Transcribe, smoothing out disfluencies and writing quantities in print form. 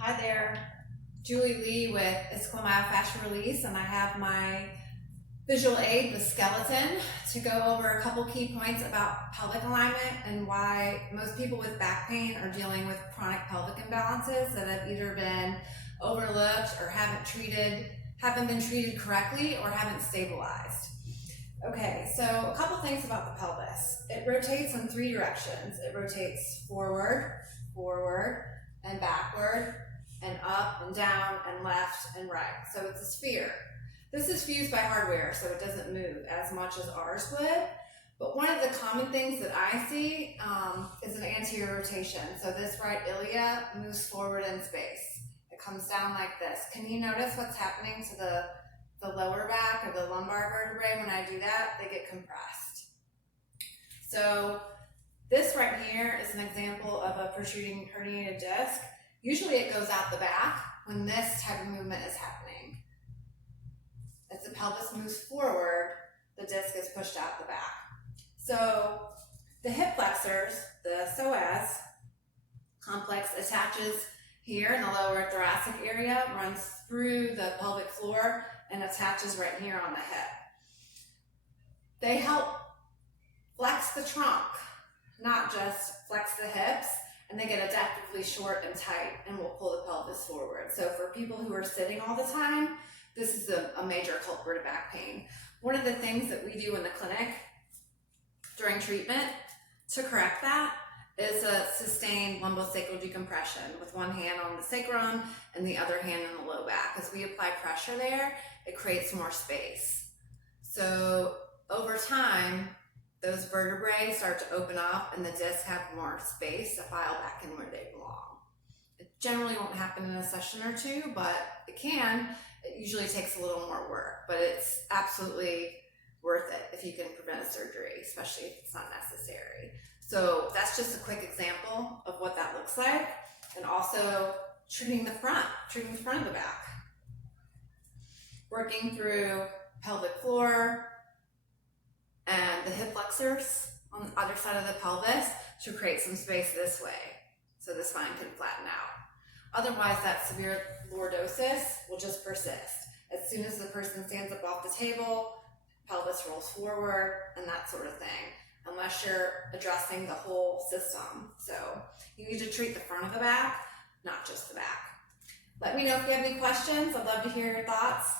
Hi there, Julie Lee with Issaquah Myofascial Release, and I have my visual aid, the skeleton, to go over a couple key points about pelvic alignment and why most people with back pain are dealing with chronic pelvic imbalances that have either been overlooked or haven't been treated correctly or haven't stabilized. Okay, so a couple things about the pelvis. It rotates in three directions. It rotates forward, and backward, and up and down and left and right. So it's a sphere. This is fused by hardware, so it doesn't move as much as ours would. But one of the common things that I see is an anterior rotation. So this right ilia moves forward in space. It comes down like this. Can you notice what's happening to the lower back or the lumbar vertebrae when I do that? They get compressed. So this right here is an example of a protruding herniated disc. Usually it goes out the back when this type of movement is happening. As the pelvis moves forward, the disc is pushed out the back. So the hip flexors, the psoas complex, attaches here in the lower thoracic area, runs through the pelvic floor, and attaches right here on the hip. They help flex the trunk, not just flex the hips, and they get adaptively short and tight and will pull the pelvis forward. So for people who are sitting all the time, this is a major culprit of back pain. One of the things that we do in the clinic during treatment to correct that is a sustained lumbosacral decompression with one hand on the sacrum and the other hand in the low back. As we apply pressure there, it creates more space. So over time, those vertebrae start to open up and the discs have more space to file back in where they belong. It generally won't happen in a session or two, but it can. It usually takes a little more work, but it's absolutely worth it if you can prevent a surgery, especially if it's not necessary. So that's just a quick example of what that looks like, and also treating the front of the back. Working through pelvic floor and the hip flexors on the other side of the pelvis to create some space this way so the spine can flatten out. Otherwise, that severe lordosis will just persist. As soon as the person stands up off the table, pelvis rolls forward and that sort of thing, unless you're addressing the whole system. So you need to treat the front of the back, not just the back. Let me know if you have any questions. I'd love to hear your thoughts.